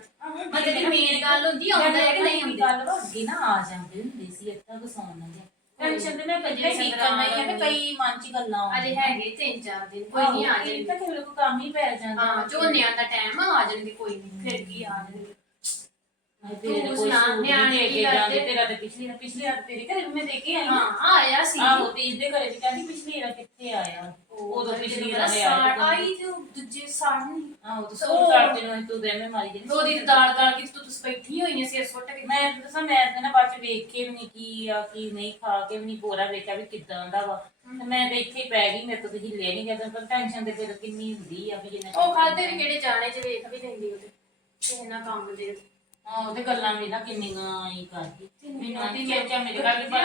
Speaker 3: ਮਤਲਬ ਕਿ ਮੇਨ ਗੱਲ ਹੁੰਦੀ ਆਉਂਦਾ ਹੈ ਕਿ ਨਹੀਂ ਆਉਂਦਾ?
Speaker 2: ਗੱਲ ਵਾ ਅੱਗੇ ਨਾ ਆ ਜਾਂਦੇ ਹੁੰਦੇ ਸੀ ਇੱਥੇ ਸੌਣ ਲੱਗੇ ਟੈਨਸ਼ਨ ਤੇ ਮੈਂ ਕਦੇ ਠੀਕ ਕਰਨਾ ਹੀ ਹੈ। ਤੇ ਕਈ ਮਨ ਚ ਗੱਲਾਂ
Speaker 3: ਅਜੇ ਹੈਗੇ ਤਿੰਨ ਚਾਰ ਦਿਨ ਕੋਈ ਨਹੀਂ ਆ ਜਾਣਗੇ।
Speaker 2: ਤਾਂ ਕਿਸੇ ਨੂੰ ਕੰਮ ਹੀ ਪੈ ਜਾਂਦਾ
Speaker 3: ਹਾਂ ਝੋਨਿਆਂ ਦਾ ਟਾਈਮ ਆ ਆ ਜਾਣਗੇ ਕੋਈ ਨਹੀਂ ਫਿਰ ਕੀ ਆ ਜਾਣਗੇ।
Speaker 2: ਤੇਰੇ
Speaker 3: ਤੂੰ
Speaker 2: ਕੋਈ
Speaker 3: ਸੁਣਾ,
Speaker 2: ਸੂਟ
Speaker 3: ਨਿਆਣੇ
Speaker 2: ਨਿਆਣੇ
Speaker 3: ਕੀ
Speaker 2: ਕੇ ਜਾਂਦੇ
Speaker 3: ਕਰਦੇ?
Speaker 2: ਤੇਰਾ ਤੇ ਪਿਛਲੀ ਵਾਰ ਪਿਛਲੀ ਵਾਰ ਤੇਰੇ ਘਰੇ ਵੀ ਮੈਂ ਕੇ ਆਈ
Speaker 3: ਹਾਂ। ਆ ਆਇਆ ਸੀ।
Speaker 2: ਆਹੋ ਤੇ ਇਹਦੇ ਘਰੇ ਵੀ ਕਹਿੰਦੀ ਪਿਛਲੀ ਵਾਰ ਕਿੱਥੇ ਆਇਆ? ਉਦੋਂ ਪਿਛਲੀ ਵਾਰ
Speaker 3: ਸਾੜ
Speaker 2: ਆਇਆ
Speaker 3: ਆਈ ਤੇ ਉਹ ਦੂਜੇ ਸਾੜ ਨਹੀਂ
Speaker 2: ਆਹੋ ਤੂੰ ਸੂਟ ਕਰਦੇ ਨੂੰ ਤੂੰ ਦੇ ਮੈਂ ਮਾਰੀ ਜਾਂਦੀ
Speaker 3: ਉਹਦੀ ਤੇ ਦਾਲ ਦਾਲ ਕੀ ਤੂੰ ਤੁਸੀਂ ਬੈਠੀ ਹੋਈ ਐ ਸਿਰ ਸੁੱਟ ਕੇ।
Speaker 2: ਮੈਂ ਦੱਸਾਂ ਮੈਂ ਤੇ ਨਾ ਬਾਅਦ ਚ ਵੇਖ ਕੇ ਵੀ ਨਹੀਂ ਕੀ ਆ ਕੀ ਨਹੀਂ ਖਾ ਕੇ ਵੀ ਨਹੀਂ ਪੂਰਾ ਵੇਖਿਆ ਵੀ ਕਿੱਦਾਂ ਦਾ ਵਾ। ਤੇ ਮੈਂ ਤੇ ਇੱਥੇ ਹੀ ਪੈ ਗਈ ਮੇਰੇ ਤੋਂ ਤੇ ਹਿੱਲੇ ਨਹੀਂ ਗਿਆ ਪਰ ਟੈਨਸ਼ਨ ਤੇ ਫਿਰ ਕਿੰਨੀ ਹੁੰਦੀ ਆ ਵੀ ਜਿੰਨਾ
Speaker 3: ਉਹ ਖਾਦੇ ਵੀ ਕਿਹੜੇ ਜਾਣੇ ਚ ਵੇਖ ਵੀ ਲੈਂਦੀ ਉਹਦੇ। ਨਾ ਕੰਮ ਦੇ।
Speaker 2: ਹਾਂ ਉਹਦੇ ਗੱਲਾਂ ਵੀ ਨਾ ਕਿੰਨੀਆਂ ਹੀ ਕਰਦੀ। ਮੈਨੂੰ ਆਂਦੀ ਚਾਚਾ ਮੇਰੇ ਘਰ ਦੀ ਮੈਂ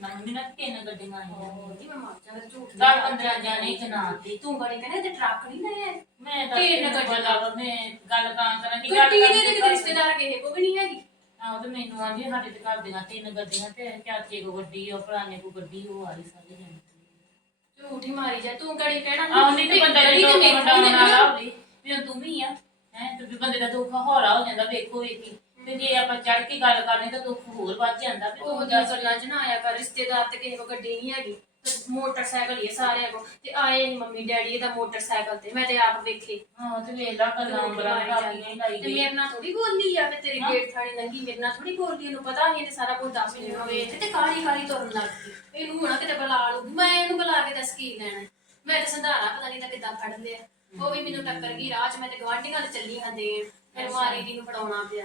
Speaker 2: ਮੈਨੂੰ ਤਿੰਨ ਗੱਡੀਆਂ ਆਈਆਂ।
Speaker 3: ਉਹਦੀ ਮੈਂ ਮਾਰ ਜਾਂਦਾ ਝੂਠ
Speaker 2: ਦਸ 15 ਜਾਣੇ ਜਨਾਤੀ
Speaker 3: ਤੂੰ ਬੜੀ ਕਹਿੰਦੇ ਤੇ ਟਰੱਕ ਨਹੀਂ ਲੈ ਆਏ
Speaker 2: ਮੈਂ ਤਾਂ
Speaker 3: ਤਿੰਨ ਗੱਡੀਆਂ।
Speaker 2: ਮੈਂ ਗੱਲ ਤਾਂ ਕਰਾਂ ਦੀ ਗੱਲ
Speaker 3: ਦੇ
Speaker 2: ਕਰਦੀ
Speaker 3: ਕਿਤੇ। ਰਿਸ਼ਤੇਦਾਰ ਕਿਸੇ ਕੋ ਵੀ ਨਹੀਂ ਹੈਗੀ।
Speaker 2: ਆਹੋ ਤੇ ਮੈਨੂੰ ਆਂਦੀ ਸਾਡੇ ਤੇ ਘਰ ਦੀਆਂ ਤਿੰਨ ਗੱਡੀਆਂ ਤੇ ਚਾਚੇ ਕੋ ਗੱਡੀ ਉਹ ਭਰਾਨੇ ਕੋ ਗੱਡੀ ਉਹ ਆਈ ਸਾਰੇ ਜਣੇ।
Speaker 3: ਝੂਠ ਹੀ ਮਾਰੀ ਜਾ ਤੂੰ ਕੜੀ ਕਹਿਣਾ
Speaker 2: ਨਹੀਂ ਤੇ ਬੰਦਾ ਜਿਹੜਾ
Speaker 3: ਤੇ ਨਹੀਂ
Speaker 2: ਵਾਲਾ ਹੋਵੇ ਵੀ ਤੂੰ ਵੀ ਆ। ਹੈ ਤੇ ਵੀ ਬੰਦੇ ਦਾ ਦੁੱਖ ਹੌਲਾ ਹੋ ਜਾਂਦਾ ਵੇਖੋ ਵੇਖੀ। ਤੇ ਜੇ ਆਪਾਂ ਚੜ ਕੇ ਗੱਲ ਕਰਨੀ ਤਾਂ ਦੁੱਖ ਹੋਰ ਵੱਧ ਜਾਂਦਾ ਵੀ
Speaker 3: ਉਹ
Speaker 2: ਦੱਸ
Speaker 3: ਗੱਲਾਂ 'ਚ ਨਾ ਆਇਆ ਕਰ ਰਿਸ਼ਤੇਦਾਰ ਤੇ ਕਿਸੇ ਕੋ ਗੱਡੀ ਨਹੀਂ ਹੈਗੀ ਤੇ ਮੋਟਰਸਾਈਕਲ ਹੀ ਆ ਸਾਰਿਆਂ ਕੋਲ। ਤੇ ਆਏ ਨੀ ਮੰਮੀ ਡੈਡੀ ਦਾ ਮੋਟਰਸਾਈਕਲ ਤੇ ਮੈਂ ਤੇ ਆਪ ਵੇਖੇ।
Speaker 2: ਹਾਂ ਤੇ ਵੇਖ ਲਾ ਗੱਲਾਂ ਬਰਾਂ ਹੀ ਲਾਈ
Speaker 3: ਤੇ ਮੇਰੇ ਨਾਲ ਥੋੜੀ ਬੋਲੀ ਆ ਕਿ ਤੇਰੀ। ਗੇਟ ਥਾਣੀ ਲੰਗੀ ਮੇਰੇ ਨਾਲ ਥੋੜੀ ਬੋਲੀ ਉਹਨੂੰ ਪਤਾ ਨਹੀਂ ਤੇ ਸਾਰਾ ਕੁਝ ਦੱਸ ਮੈਨੂੰ ਹੋਵੇ ਤੇ ਕਾਲੀ ਕਾਲੀ ਤੁਰਨ ਲੱਗ ਗਈ। ਇਹਨੂੰ ਹੁਣ ਕਿਤੇ ਬੁਲਾ ਲੂਗੀ ਮੈਂ ਇਹਨੂੰ ਬੁਲਾ ਕੇ ਦੱਸ ਕੀ ਲੈਣਾ। ਮੈਂ ਤੇ ਸੰਧਾਰਾ ਪਤਾ ਨਹੀਂ ਤਾਂ ਕਿੱਦਾਂ ਫੜ ਲਿਆ ਉਹ ਵੀ ਮੈਨੂੰ ਟੱਕਰ ਗਈ ਰਾਹ 'ਚ ਮੈਂ ਤੇ ਗਵਾਂਢੀਆਂ ਦੇ ਚੱਲੀ ਹਾਂ ਦੇਣ ਫਿਰ ਮਾਰੀ ਦੀ ਨੂੰ ਫੜਾਉਣਾ ਪਿਆ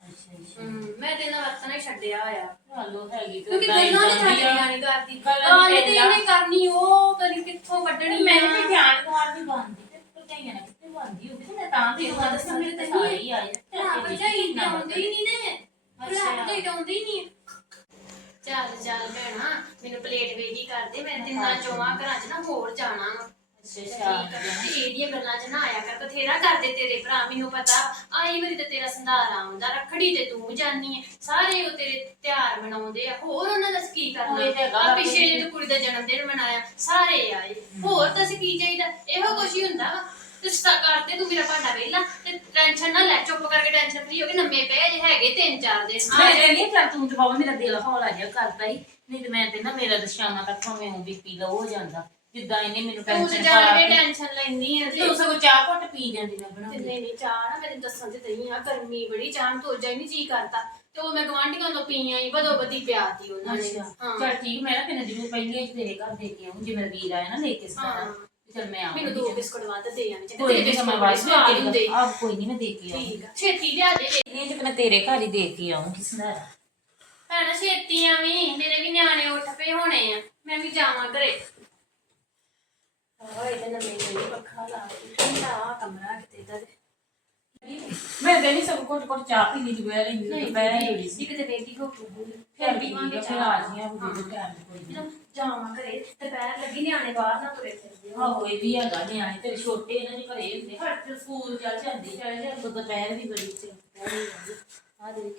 Speaker 2: ਅੱਛਾ ਅੱਛਾ
Speaker 3: ਹਮ, ਮੈਂ ਤੇ ਨਾਲ ਵਰਤਣਾ ਹੀ ਛੱਡਿਆ ਆ
Speaker 2: ਚਲੋ ਹੈਗੀ ਤੇ
Speaker 3: ਕਿਉਂਕਿ
Speaker 2: ਹੀ
Speaker 3: ਗੱਲਾਂ ਨਹੀਂ
Speaker 2: ਆ।
Speaker 3: ਛੱਡਣੀਆਂ ਨਹੀਂ ਕਰਦੀ
Speaker 2: ਗੱਲਾਂ
Speaker 3: ਗੱਲ
Speaker 2: ਨੀ
Speaker 3: ਤੇ। ਇਹਨੇ ਕਰਨੀ ਉਹ ਕਦੀ ਕਿੱਥੋਂ ਕੱਢਣੀ
Speaker 2: ਮੈਂ
Speaker 3: ਆ।
Speaker 2: ਵੀ ਧਿਆਨ ਗਵਾਰ ਦੀ ਬੰਦੀ ਤੇ ਭਰਜਾਈਆਂ ਨੇ ਕਿੱਥੇ ਬੰਦੀ ਹੋਵੇ ਤੇ ਮੈਂ ਤਾਂ ਵੀ ਉਹਨਾਂ ਦੇ ਸਾਹਮਣੇ ਤੇ ਸਾਰੇ ਹੀ ਆਏ
Speaker 3: ਭਰਾ ਭਰਜਾਈ ਤੇ ਆਉਂਦੇ ਹੀ ਨਹੀਂ ਨੇ ਭਰਾ
Speaker 2: ਅੱਛਾ।
Speaker 3: ਭਰਜਾਈ ਤਾਂ ਆਉਂਦੇ ਹੀ ਨਹੀਂ ਚੱਲ ਚੱਲ ਭੈਣਾ ਮੈਨੂੰ ਪਲੇਟ ਵੇਗੀ ਕਰਦੇ ਮੈਂ ਤਿੰਨਾਂ ਚੋਵਾਂ ਘਰਾਂ 'ਚ ਨਾ ਹੋਰ ਜਾਣਾ ਵਾ। ਤੇ ਇਹਦੀਆਂ ਗੱਲਾਂ 'ਚ ਨਾ ਆਇਆ ਕਰ ਬਥੇਰਾ ਕਰਦੇ ਤੇਰੇ ਭਰਾ ਮੈਨੂੰ ਪਤਾ। ਆਈ ਵਾਰੀ ਤੇ ਤੇਰਾ ਸੰਧਾਰ ਆਉਂਦਾ ਰੱਖੜੀ ਤੇ ਤੂੰ ਜਾਨੀ ਹੈ ਸਾਰੇ ਉਹ ਤੇਰੇ ਤਿਉਹਾਰ ਮਨਾਉਂਦੇ ਆ। ਹੋਰ ਉਹਨਾਂ ਦਾ ਕੀ ਕਰਨਾ
Speaker 2: ਉਹੀ ਤਾਂ ਗੱਲ
Speaker 3: ਆ।
Speaker 2: ਆ,
Speaker 3: ਪਿੱਛੇ ਜੇ ਕੁੜੀ ਦਾ ਜਨਮ ਦਿਨ ਮਨਾਇਆ ਸਾਰੇ ਆਏ। ਹੋਰ ਤਾਂ ਅਸੀਂ ਕੀ ਚਾਹੀਦਾ? ਇਹੋ ਕੁਛ ਹੀ ਹੁੰਦਾ ਵਾ। ਤੇ ਸਤਾ ਕਰਦੇ ਤੂੰ ਮੇਰਾ ਭਾਂਡਾ ਵੇਲਾ ਤੇ ਟੈਨਸ਼ਨ ਨਾ ਲੈ ਚੁੱਪ ਕਰਕੇ ਟੈਨਸ਼ਨ ਫਰੀ ਹੋ ਕੇ ਨੰਮੇ ਪਏ ਜੇ ਹੈਗੇ ਤਿੰਨ ਚਾਰ ਦਿਨ।
Speaker 2: ਮੈਂ ਤੇ ਨਹੀਂ ਕਰ ਤੂੰ ਤੇ ਬਾਬਾ ਮੇਰਾ ਦਿਲ ਹੌਲਾ ਜਿਹਾ ਕਰਤਾ ਹੀ ਨਹੀਂ ਤੇ ਮੈਂ ਤੇ ਨਾ ਮੇਰਾ ਤਾਂ ਸ਼ਾਮਾਂ ਤੱਕ ਭਾਵੇਂ ਉਹ ਬੀਪੀ ਲੋ ਹੋ ਜਾਂਦਾ। ਜਿੱਦਾਂ ਇਹਨੇ ਮੈਨੂੰ
Speaker 3: ਤੂੰ ਤੇ
Speaker 2: ਟੈਨਸ਼ਨ
Speaker 3: ਜਾਣ
Speaker 2: ਪਾ
Speaker 3: ਕੇ
Speaker 2: ਕੇ
Speaker 3: ਟੈਨਸ਼ਨ ਲੈਣੀ ਹੈ
Speaker 2: ਤੂੰ ਸਗੋਂ ਚਾਹ ਘੁੱਟ ਪੀ ਜਾਂਦੀ ਮੈਂ ਬਣਾ
Speaker 3: ਨਹੀਂ ਨਹੀਂ ਚਾਹ ਨਾ ਮੇਰੇ ਦੱਸਣ ਤੇ ਤਈ ਆ ਗਰਮੀ ਬੜੀ ਚਾਹ ਤੋਂ ਜਾਈ ਨਹੀਂ ਜੀ ਕਰਦਾ। ਤੇ ਉਹ ਮੈਂ ਗਵਾਂਢੀਆਂ ਤੋਂ ਪੀ ਆਈ ਬਦੋ ਬਦੀ ਪਿਆਤੀ ਉਹਨਾਂ ਨੇ।
Speaker 2: ਅੱਛਾ
Speaker 3: ਹਾਂ।
Speaker 2: ਚਲ ਠੀਕ ਮੈਂ ਨਾ ਤੈਨੂੰ ਜ਼ਰੂਰ ਪਹਿਲੀ ਅੱਜ ਤੇਰੇ ਘਰ ਦੇ ਕੇ ਆਉਂ ਜੇ ਮੇਰਾ ਵੀਰ ਆਇਆ ਨਾ ਲੈ ਕੇ ਸਾਰਾ।
Speaker 3: ਹਾਂ।
Speaker 2: ਚਲ ਮੈਂ ਆਉਂਗੀ
Speaker 3: ਮੈਨੂੰ ਦੋ ਬਿਸਕੁਟ ਵੱਧ ਦੇ ਆਣੀ
Speaker 2: ਕੋਈ ਨਹੀਂ ਸਮਾਂ ਬਾਅਦ
Speaker 3: ਸਵਾਦ ਹੁੰਦੇ
Speaker 2: ਆ ਕੋਈ ਨਹੀਂ ਮੈਂ ਦੇ ਕੇ ਆਉਂਗੀ
Speaker 3: ਠੀਕ ਆ ਛੇਤੀ ਲਿਆ ਦੇ।
Speaker 2: ਇਹ ਜੇ ਮੈਂ ਤੇਰੇ ਘਰ ਹੀ ਦੇ ਕੇ ਆਉਂਗੀ ਸੰਧਾਰਾ
Speaker 3: ਭੈਣਾ ਛੇਤੀ ਆਵੀਂ ਮੇਰੇ ਵੀ ਨਿਆਣੇ ਉੱਠ ਪਏ ਹੋਣੇ ਆ ਮੈਂ ਵੀ ਜਾਵਾਂ ਘਰੇ ਓਏ ਤੇ ਨਵੇਂ ਨਵੇਂ ਪੱਖਾ ਲਾ ਕੇ ਠੰਡਾ ਕਮਰਾ ਕਿਤੇ ਦਾ
Speaker 2: ਮੈਂ ਤੇ ਨਹੀਂ ਸਭ ਕੋਟ ਕੋਟ ਚਾਹ ਪੀ ਲਈ ਜੁਆ ਰਹੀ ਨਹੀਂ ਬੈ ਰਹੀ ਸੀ
Speaker 3: ਇੱਕ ਤੇ ਬੇਟੀ ਹੋ ਗਈ ਫਿਰ
Speaker 2: ਫਿਰ
Speaker 3: ਵੀ
Speaker 2: ਵੀ
Speaker 3: ਵਾਂਗੇ
Speaker 2: ਫਿਰ ਆ ਜੀਆਂ ਉਹ ਦੇ ਟਾਈਮ ਕੋਈ ਨਹੀਂ
Speaker 3: ਜਦੋਂ ਜਾਵਾਂ ਘਰੇ ਤੇ ਪੈਰ ਲੱਗੀ ਨਿਆਣੇ ਬਾਹਰ ਨਾ ਤੁਰੇ ਫਿਰਦੇ ਹੋ
Speaker 2: ਆਹੋ, ਇਹ ਵੀ ਹੈਗਾ ਨਿਆਣੇ, ਤੇਰੇ ਛੋਟੇ ਇਹਨਾਂ ਦੇ ਘਰੇ ਹੁੰਦੇ। ਹੱਟ ਸਕੂਲ ਚੱਲ ਜਾਂਦੀ ਚੱਲ ਜਾਂਦੀ। ਉਦੋਂ ਦੁਪਹਿਰ ਵੀ ਬੜੀ ਚ ਆ ਦੇਖ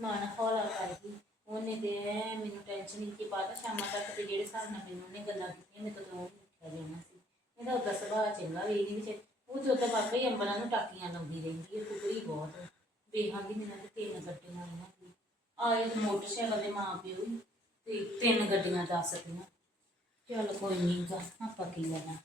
Speaker 2: ਮਾਨ ਹੌਲਾ ਕਰਦੀ। ਉਹਨੇ ਤੇ ਐਂ ਮੈਨੂੰ ਟੈਨਸ਼ਨ ਨਹੀਂ ਕਿ ਪਾਤਾ ਸ਼ਾਮਾਂ ਤੱਕ ਤੇ ਜਿਹੜੇ ਹਿਸਾਬ ਨਾਲ ਮੈਨੂੰ ਉਹਨੇ ਗੱਲਾਂ ਕੀਤੀਆਂ ਮੇਰੇ ਤੋਂ ਉਹ ਉੱਠਿਆ ਜਾਣਾ ਸੀ। ਇਹਦਾ ਉਦਾਂ ਚੰਗਾ ਵੀ ਇਹਦੀ ਵਿੱਚ। ਉਹ ਜੋ ਤਾਂ ਵਾਕਈ ਅੰਬਲਾਂ ਨੂੰ ਟਾਕੀਆਂ ਲਾਉਂਦੀ ਰਹਿੰਦੀ ਹੈ, ਕੁਕਰੀ ਬਹੁਤ। ਵੇਖਾਂਗੀ ਨਹੀਂ ਤੇ ਤਿੰਨ ਗੱਡੀਆਂ ਆਈਆਂ ਸੀ ਆਏ ਮੋਟਰਸਾਈਕਲ ਦੇ ਮਾਂ ਪਿਓ ਤੇ ਤਿੰਨ ਗੱਡੀਆਂ ਜਾ ਸਕਦੀਆਂ ਚੱਲ ਕੋਈ ਨਹੀਂ ਗਾ, ਆਪਾਂ ਕੀ ਲੈਣਾ।